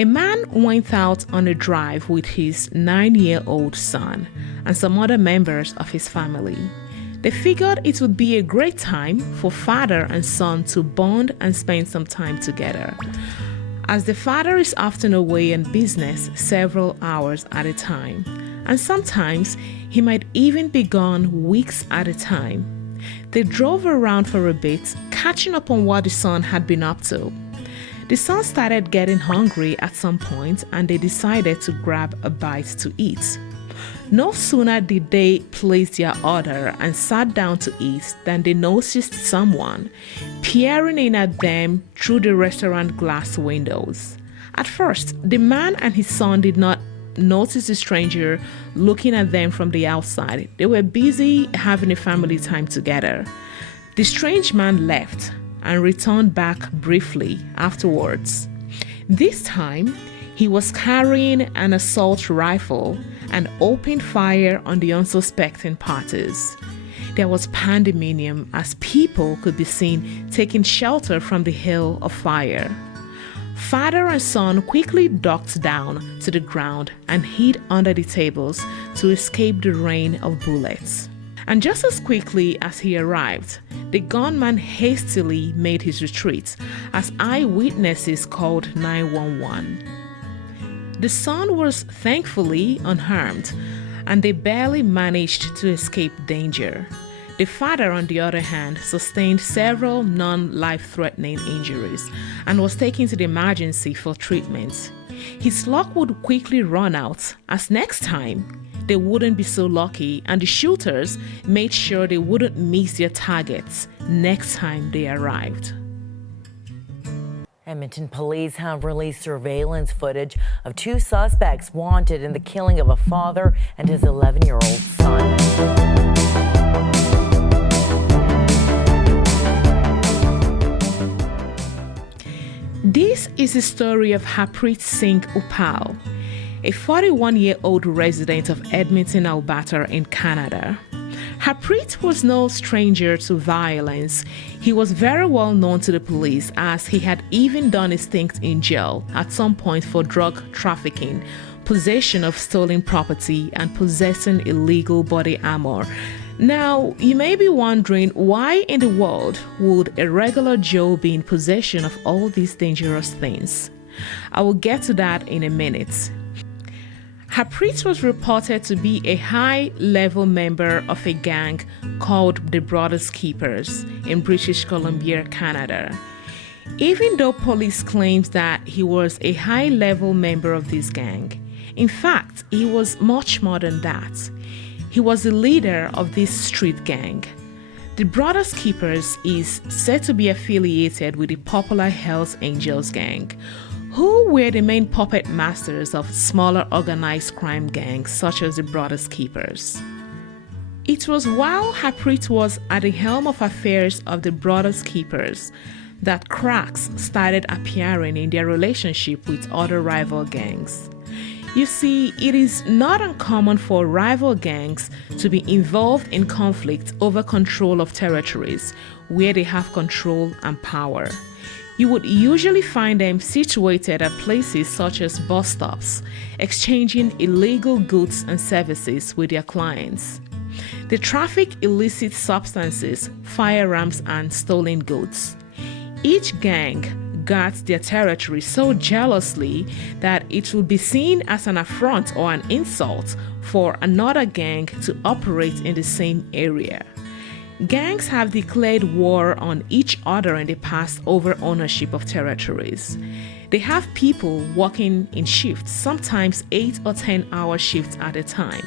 A man went out on a drive with his 9-year-old son and some other members of his family. They figured it would be a great time for father and son to bond and spend some time together, as the father is often away on business several hours at a time, and sometimes he might even be gone weeks at a time. They drove around for a bit, catching up on what the son had been up to. The son started getting hungry at some point, and they decided to grab a bite to eat. No sooner did they place their order and sat down to eat than they noticed someone peering in at them through the restaurant glass windows. At first, the man and his son did not notice the stranger looking at them from the outside. They were busy having a family time together. The strange man left and returned back briefly afterwards. This time, he was carrying an assault rifle and opened fire on the unsuspecting parties. There was pandemonium as people could be seen taking shelter from the hail of fire. Father and son quickly ducked down to the ground and hid under the tables to escape the rain of bullets. And just as quickly as he arrived, the gunman hastily made his retreat as eyewitnesses called 911. The son was thankfully unharmed, and they barely managed to escape danger. The father, on the other hand, sustained several non-life-threatening injuries and was taken to the emergency for treatment. His luck would quickly run out, as next time they wouldn't be so lucky, and the shooters made sure they wouldn't miss their targets next time they arrived. Edmonton police have released surveillance footage of two suspects wanted in the killing of a father and his 11-year-old son. This is the story of Harpreet Singh Uppal, a 41-year-old resident of Edmonton, Alberta in Canada. Harpreet was no stranger to violence. He was very well known to the police, as he had even done a stint in jail at some point for drug trafficking, possession of stolen property, and possessing illegal body armor. Now, you may be wondering, why in the world would a regular Joe be in possession of all these dangerous things? I will get to that in a minute. Harpreet was reported to be a high-level member of a gang called the Brothers Keepers in British Columbia, Canada. Even though police claims that he was a high-level member of this gang, in fact, he was much more than that. He was the leader of this street gang. The Brothers Keepers is said to be affiliated with the popular Hells Angels gang, who were the main puppet masters of smaller organized crime gangs such as the Brothers Keepers. It was while Harpreet was at the helm of affairs of the Brothers Keepers that cracks started appearing in their relationship with other rival gangs. You see, it is not uncommon for rival gangs to be involved in conflict over control of territories where they have control and power. You would usually find them situated at places such as bus stops, exchanging illegal goods and services with their clients. They traffic illicit substances, firearms, and stolen goods. Each gang guards their territory so jealously that it would be seen as an affront or an insult for another gang to operate in the same area. Gangs have declared war on each other in the past over ownership of territories. They have people working in shifts, sometimes 8 or 10-hour shifts at a time.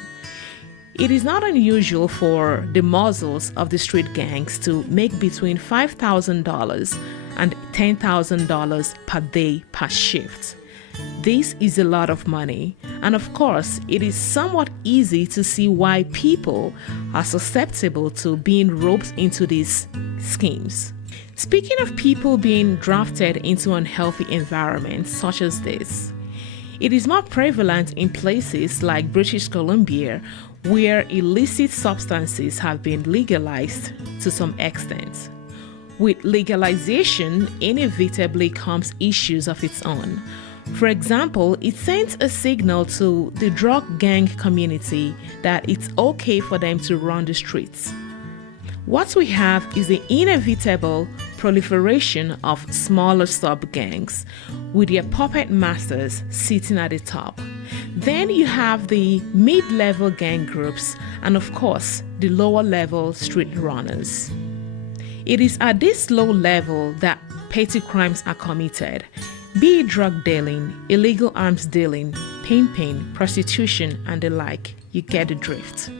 It is not unusual for the muzzles of the street gangs to make between $5,000 and $10,000 per day per shift. This is a lot of money, and of course, it is somewhat easy to see why people are susceptible to being roped into these schemes. Speaking of people being drafted into unhealthy environments such as this, it is more prevalent in places like British Columbia, where illicit substances have been legalized to some extent. With legalization, inevitably comes issues of its own. For example, it sends a signal to the drug gang community that it's okay for them to run the streets. What we have is the inevitable proliferation of smaller sub-gangs with their puppet masters sitting at the top. Then you have the mid-level gang groups and of course the lower-level street runners. It is at this low level that petty crimes are committed, be it drug dealing, illegal arms dealing, pimping, prostitution and the like. You get the drift.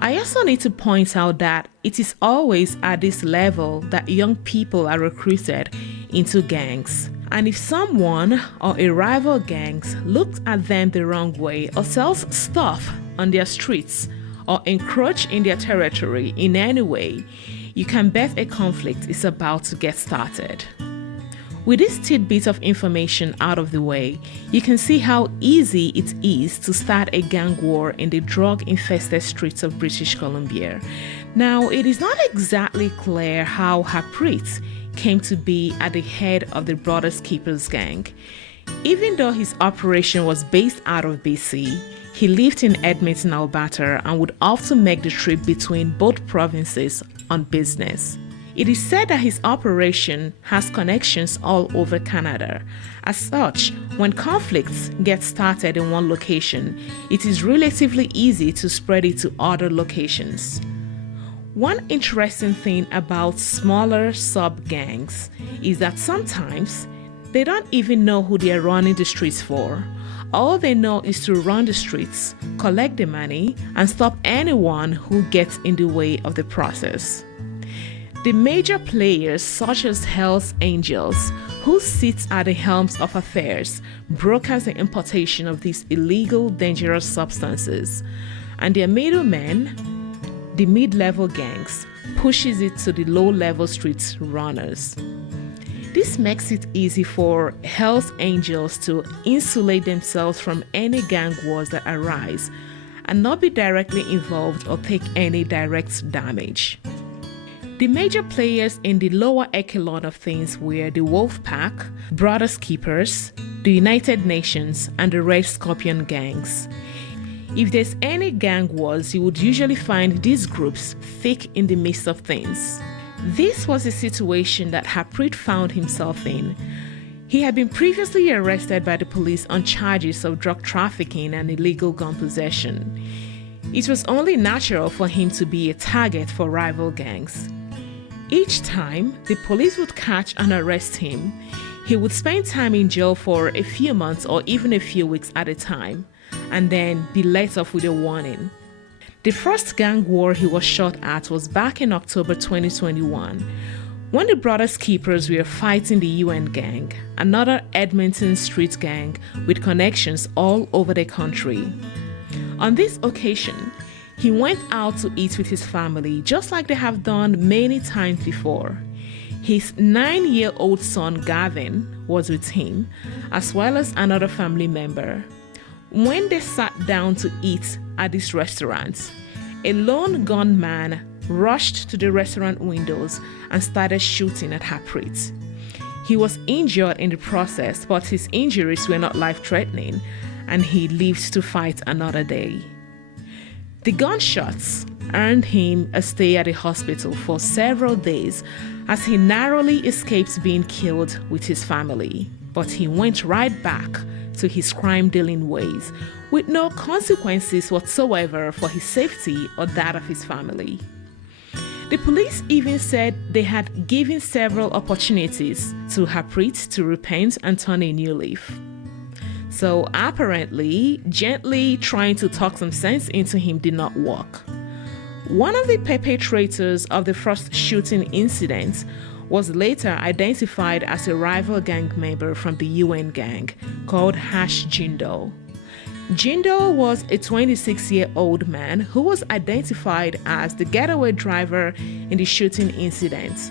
I also need to point out that it is always at this level that young people are recruited into gangs. And if someone or a rival gang looks at them the wrong way or sells stuff on their streets or encroach in their territory in any way, you can bet a conflict is about to get started. With this tidbit of information out of the way, you can see how easy it is to start a gang war in the drug-infested streets of British Columbia. Now, it is not exactly clear how Harpreet came to be at the head of the Brothers Keepers gang. Even though his operation was based out of BC, he lived in Edmonton, Alberta, and would often make the trip between both provinces on business. It is said that his operation has connections all over Canada. As such, when conflicts get started in one location, it is relatively easy to spread it to other locations. One interesting thing about smaller sub-gangs is that sometimes they don't even know who they are running the streets for. All they know is to run the streets, collect the money, and stop anyone who gets in the way of the process. The major players such as Hells Angels, who sit at the helms of affairs, brokers the importation of these illegal, dangerous substances, and their middlemen, the mid-level gangs, pushes it to the low-level street runners. This makes it easy for Hells Angels to insulate themselves from any gang wars that arise and not be directly involved or take any direct damage. The major players in the lower echelon of things were the Wolf Pack, Brothers Keepers, the United Nations, and the Red Scorpion gangs. If there's any gang wars, you would usually find these groups thick in the midst of things. This was a situation that Harpreet found himself in. He had been previously arrested by the police on charges of drug trafficking and illegal gun possession. It was only natural for him to be a target for rival gangs. Each time the police would catch and arrest him, he would spend time in jail for a few months or even a few weeks at a time, and then be let off with a warning. The first gang war he was shot at was back in October 2021, when the Brothers Keepers were fighting the UN gang, another Edmonton street gang with connections all over the country. On this occasion, he went out to eat with his family, just like they have done many times before. His 9-year-old son Gavin was with him, as well as another family member. When they sat down to eat at this restaurant, a lone gunman rushed to the restaurant windows and started shooting at Harpreet. He was injured in the process, but his injuries were not life-threatening, and he lived to fight another day. The gunshots earned him a stay at a hospital for several days as he narrowly escaped being killed with his family. But he went right back to his crime-dealing ways with no consequences whatsoever for his safety or that of his family. The police even said they had given several opportunities to Harpreet to repent and turn a new leaf. So apparently, gently trying to talk some sense into him did not work. One of the perpetrators of the first shooting incident was later identified as a rival gang member from the UN gang called Hash Jindo. Jindo was a 26-year-old man who was identified as the getaway driver in the shooting incident.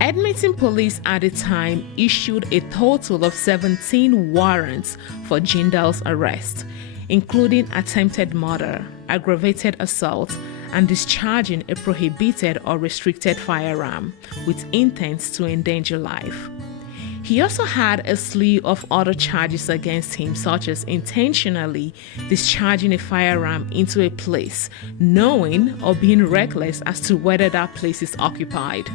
Edmonton police at the time issued a total of 17 warrants for Jindo's arrest, including attempted murder, aggravated assault, and discharging a prohibited or restricted firearm with intent to endanger life. He also had a slew of other charges against him, such as intentionally discharging a firearm into a place, knowing or being reckless as to whether that place is occupied.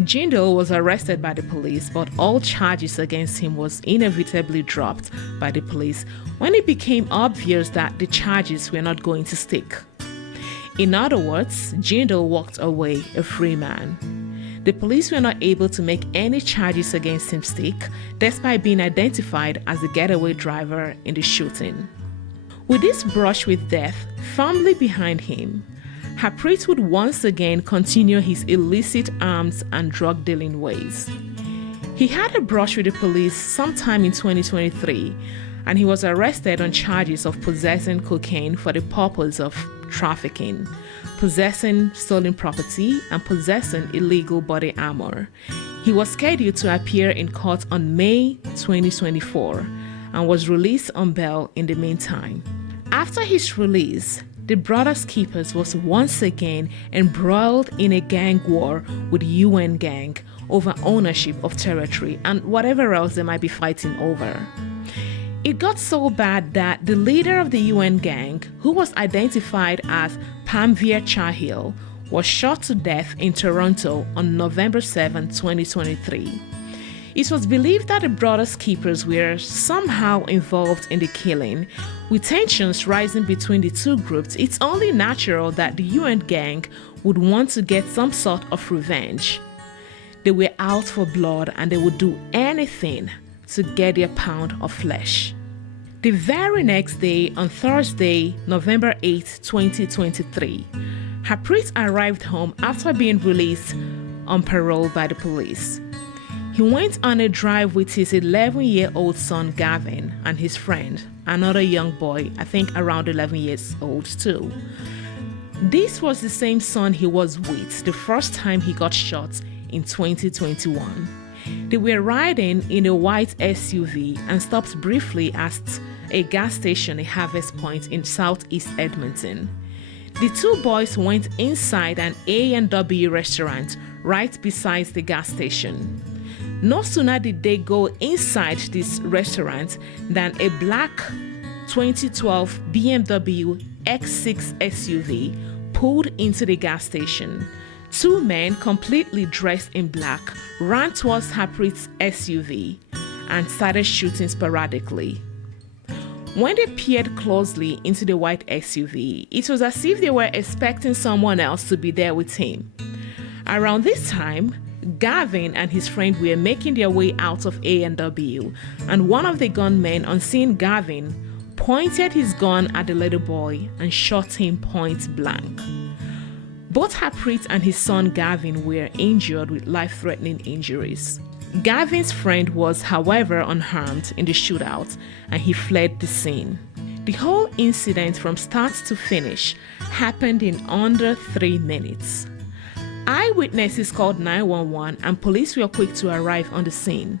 Jindal was arrested by the police, but all charges against him was inevitably dropped by the police when it became obvious that the charges were not going to stick. In other words, Jindal walked away a free man. The police were not able to make any charges against him stick, despite being identified as the getaway driver in the shooting. With this brush with death firmly behind him, Harpreet would once again continue his illicit arms and drug dealing ways. He had a brush with the police sometime in 2023, and he was arrested on charges of possessing cocaine for the purpose of trafficking, possessing stolen property, and possessing illegal body armor. He was scheduled to appear in court on May 2024 and was released on bail in the meantime. After his release, the Brothers Keepers was once again embroiled in a gang war with UN gang over ownership of territory and whatever else they might be fighting over. It got so bad that the leader of the UN gang, who was identified as Pamveer Chahil, was shot to death in Toronto on November 7, 2023. It was believed that the Brothers Keepers were somehow involved in the killing. With tensions rising between the two groups, it's only natural that the UN gang would want to get some sort of revenge. They were out for blood and they would do anything to get their pound of flesh. The very next day, on Thursday, November 8, 2023, Harpreet arrived home after being released on parole by the police. He went on a drive with his 11-year-old son Gavin and his friend, another young boy, I think around 11 years old too. This was the same son he was with the first time he got shot in 2021. They were riding in a white SUV and stopped briefly at a gas station at Harvest Point in southeast Edmonton. The two boys went inside an A&W restaurant right beside the gas station. No sooner did they go inside this restaurant than a black 2012 BMW X6 SUV pulled into the gas station. Two men completely dressed in black ran towards Harpreet's SUV and started shooting sporadically. When they peered closely into the white SUV, it was as if they were expecting someone else to be there with him. Around this time, Gavin and his friend were making their way out of A&W, and one of the gunmen, on seeing Gavin, pointed his gun at the little boy and shot him point blank. Both Harpreet and his son Gavin were injured with life-threatening injuries. Gavin's friend was, however, unharmed in the shootout, and he fled the scene. The whole incident from start to finish happened in under 3 minutes. Eyewitnesses called 911 and police were quick to arrive on the scene.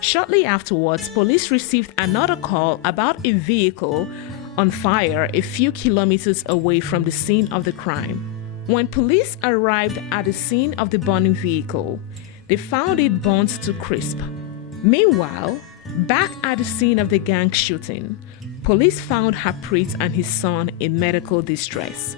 Shortly afterwards, police received another call about a vehicle on fire a few kilometers away from the scene of the crime. When police arrived at the scene of the burning vehicle, they found it burnt to crisp. Meanwhile, back at the scene of the gang shooting, police found Harpreet and his son in medical distress.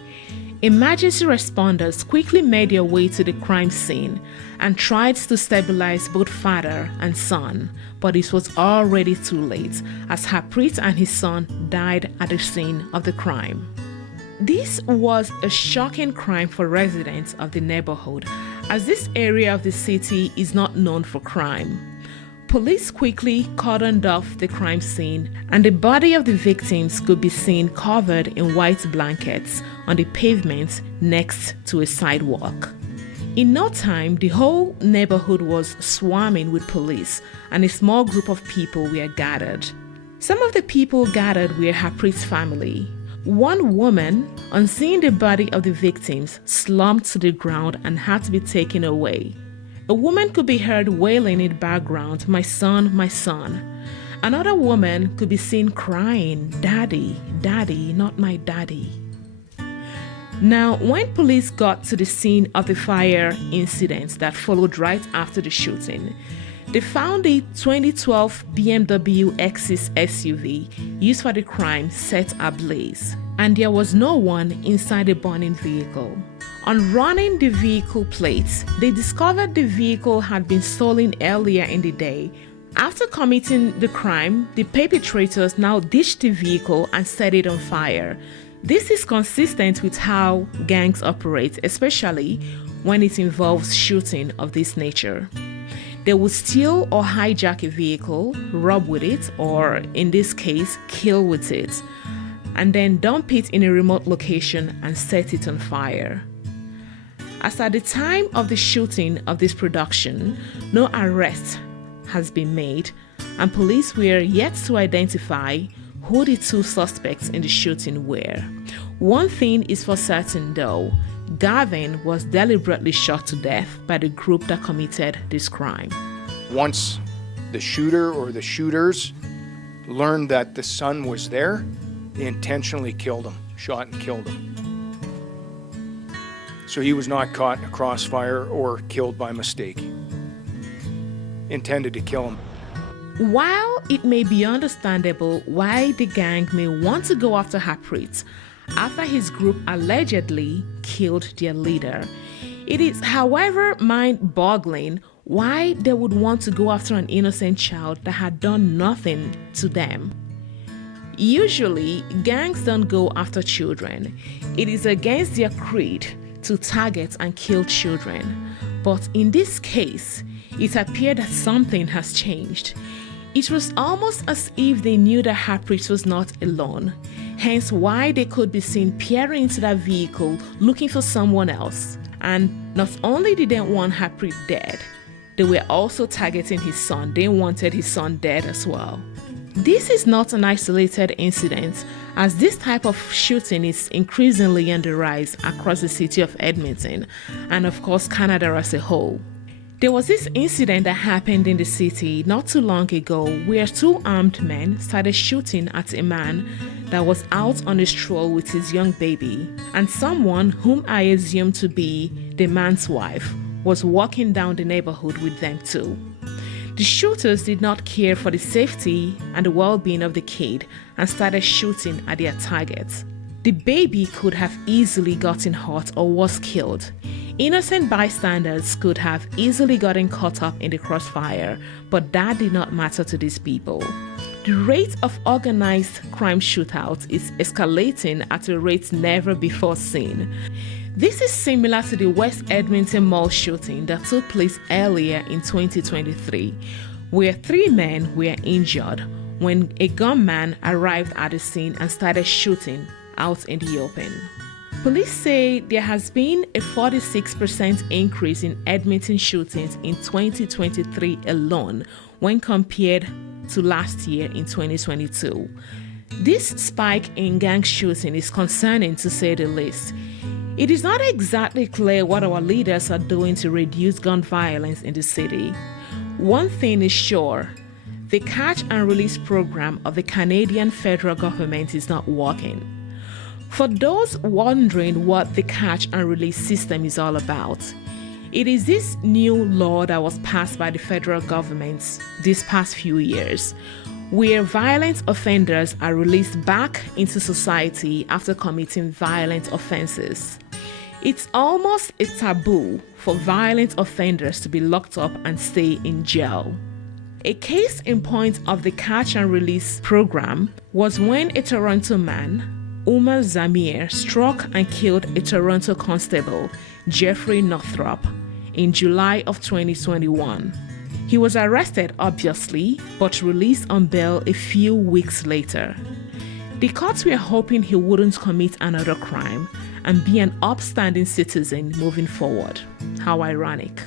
Emergency responders quickly made their way to the crime scene and tried to stabilize both father and son, but it was already too late as Harpreet and his son died at the scene of the crime. This was a shocking crime for residents of the neighborhood, as this area of the city is not known for crime. Police quickly cordoned off the crime scene, and the body of the victims could be seen covered in white blankets on the pavement next to a sidewalk. In no time, the whole neighborhood was swarming with police, and a small group of people were gathered. Some of the people gathered were Harpreet's family. One woman, on seeing the body of the victims, slumped to the ground and had to be taken away. A woman could be heard wailing in the background, "My son, my son." Another woman could be seen crying, "Daddy, daddy, not my daddy." Now, when police got to the scene of the fire incident that followed right after the shooting, They found the 2012 BMW X6 SUV used for the crime set ablaze, and there was no one inside the burning vehicle. On running the vehicle plates, they discovered the vehicle had been stolen earlier in the day. After committing the crime, the perpetrators now ditched the vehicle and set it on fire. This is consistent with how gangs operate, especially when it involves shooting of this nature. They will steal or hijack a vehicle, rob with it, or in this case, kill with it, and then dump it in a remote location and set it on fire. As at the time of the shooting of this production, no arrest has been made, and police were yet to identify who the two suspects in the shooting were. One thing is for certain though, Gavin was deliberately shot to death by the group that committed this crime. Once the shooter or the shooters learned that the son was there, they intentionally killed him, shot and killed him. So he was not caught in a crossfire or killed by mistake. Intended to kill him. While it may be understandable why the gang may want to go after Harpreet after his group allegedly killed their leader, it is, however, mind-boggling why they would want to go after an innocent child that had done nothing to them. Usually, gangs don't go after children. It is against their creed to target and kill children. But in this case, it appeared that something has changed. It was almost as if they knew that Harpreet was not alone, hence why they could be seen peering into that vehicle looking for someone else. And not only did they want Harpreet dead, they were also targeting his son. They wanted his son dead as well. This is not an isolated incident, as this type of shooting is increasingly on the rise across the city of Edmonton and of course Canada as a whole. There was this incident that happened in the city not too long ago where two armed men started shooting at a man that was out on a stroll with his young baby, and someone whom I assume to be the man's wife was walking down the neighborhood with them too. The shooters did not care for the safety and the well-being of the kid and started shooting at their targets. The baby could have easily gotten hurt or was killed. Innocent bystanders could have easily gotten caught up in the crossfire, but that did not matter to these people. The rate of organized crime shootouts is escalating at a rate never before seen. This is similar to the West Edmonton Mall shooting that took place earlier in 2023, where 3 men were injured when a gunman arrived at the scene and started shooting out in the open. Police say there has been a 46% increase in Edmonton shootings in 2023 alone when compared to last year in 2022. This spike in gang shooting is concerning to say the least. It is not exactly clear what our leaders are doing to reduce gun violence in the city. One thing is sure, the catch and release program of the Canadian federal government is not working. For those wondering what the catch and release system is all about, it is this new law that was passed by the federal government these past few years, where violent offenders are released back into society after committing violent offenses. It's almost a taboo for violent offenders to be locked up and stay in jail. A case in point of the catch and release program was when a Toronto man, Umar Zamir, struck and killed a Toronto constable, Jeffrey Northrop, in July of 2021. He was arrested, obviously, but released on bail a few weeks later. The courts were hoping he wouldn't commit another crime and be an upstanding citizen moving forward. How ironic.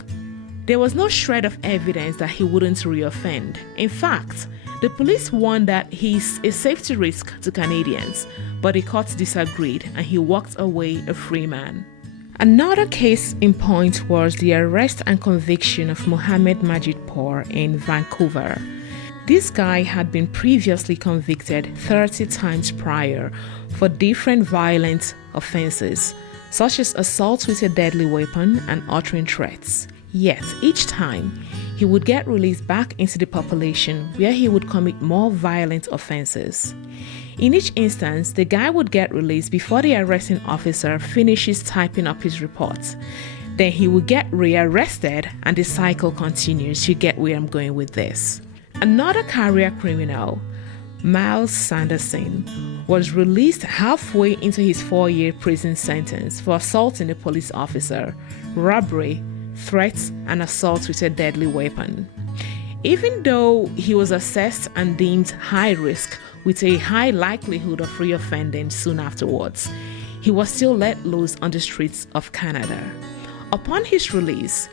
There was no shred of evidence that he wouldn't reoffend. In fact, the police warned that he's a safety risk to Canadians, but the courts disagreed and he walked away a free man. Another case in point was the arrest and conviction of Mohammed Majidpour in Vancouver. This guy had been previously convicted 30 times prior for different violent offenses, such as assault with a deadly weapon and uttering threats. Yet, each time, he would get released back into the population where he would commit more violent offenses. In each instance, the guy would get released before the arresting officer finishes typing up his report. Then he would get rearrested and the cycle continues. You get where I'm going with this. Another career criminal, Miles Sanderson, was released halfway into his 4-year prison sentence for assaulting a police officer, robbery, threats, and assault with a deadly weapon. Even though he was assessed and deemed high risk with a high likelihood of reoffending soon afterwards, he was still let loose on the streets of Canada. Upon his release,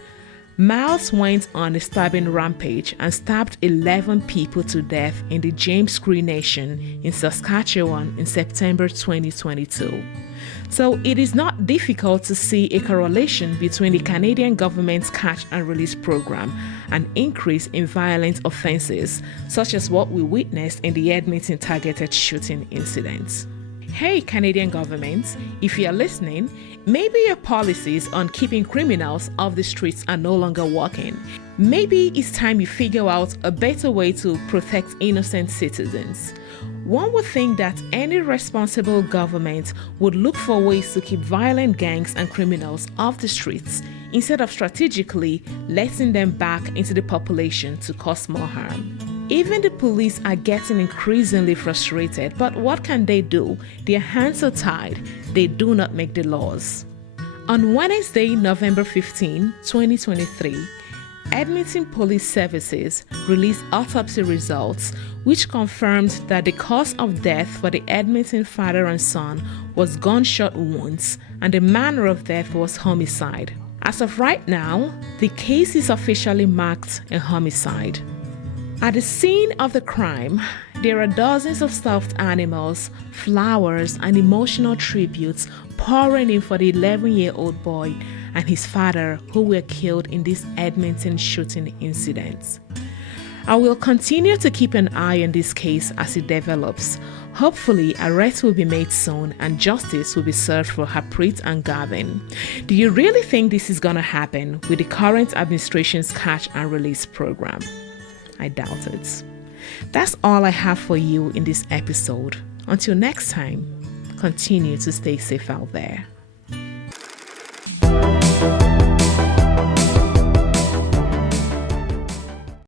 Miles went on a stabbing rampage and stabbed 11 people to death in the James Cree Nation in Saskatchewan in September 2022. So it is not difficult to see a correlation between the Canadian government's catch and release program and increase in violent offenses, such as what we witnessed in the Edmonton targeted shooting incident. Hey, Canadian government, if you are listening, maybe your policies on keeping criminals off the streets are no longer working. Maybe it's time you figure out a better way to protect innocent citizens. One would think that any responsible government would look for ways to keep violent gangs and criminals off the streets instead of strategically letting them back into the population to cause more harm. Even the police are getting increasingly frustrated, but what can they do? Their hands are tied. They do not make the laws. On Wednesday, November 15, 2023, Edmonton Police Services released autopsy results which confirmed that the cause of death for the Edmonton father and son was gunshot wounds and the manner of death was homicide. As of right now, the case is officially marked a homicide. At the scene of the crime, there are dozens of stuffed animals, flowers, and emotional tributes pouring in for the 11-year-old boy and his father who were killed in this Edmonton shooting incident. I will continue to keep an eye on this case as it develops. Hopefully, arrests will be made soon and justice will be served for Harpreet and Gavin. Do you really think this is going to happen with the current administration's catch and release program? I doubt it. That's all I have for you in this episode. Until next time, continue to stay safe out there.